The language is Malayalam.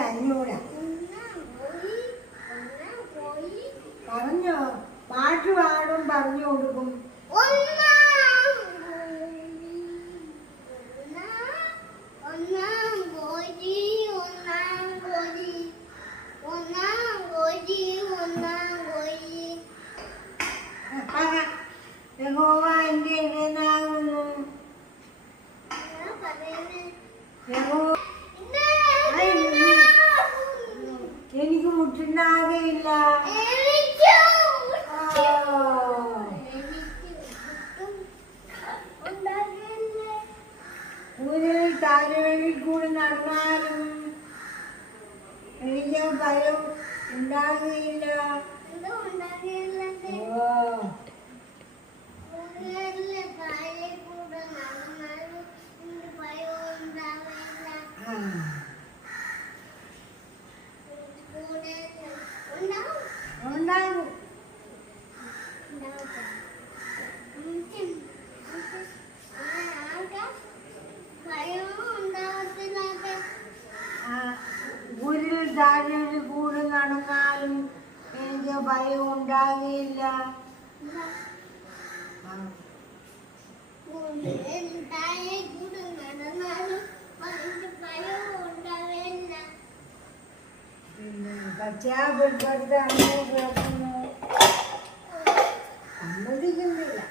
അഞ്ഞൂടാ പറഞ്ഞോ പാട്ട് പാടും പറഞ്ഞു കൊടുക്കും യഹോവ എൻ്റെ ഇടയനാകുന്നു എനിക്ക് മുട്ടുണ്ടാകയില്ല ൂരിൽ താരവഴിൽ കൂടി നടന്നാലും എനിക്ക് ഭയം ഉണ്ടാകുകയില്ല ഉണ്ടാകും ഗുരുവിൽ താഴെ കൂടെ നടന്നാലും എനിക്ക് ഭയം ഉണ്ടാകുകയില്ല പിന്നെ പശ്ചാത്തലപ്പെടുത്ത് അങ്ങനെ കേൾക്കുന്നു സമ്മതിക്കുന്നില്ല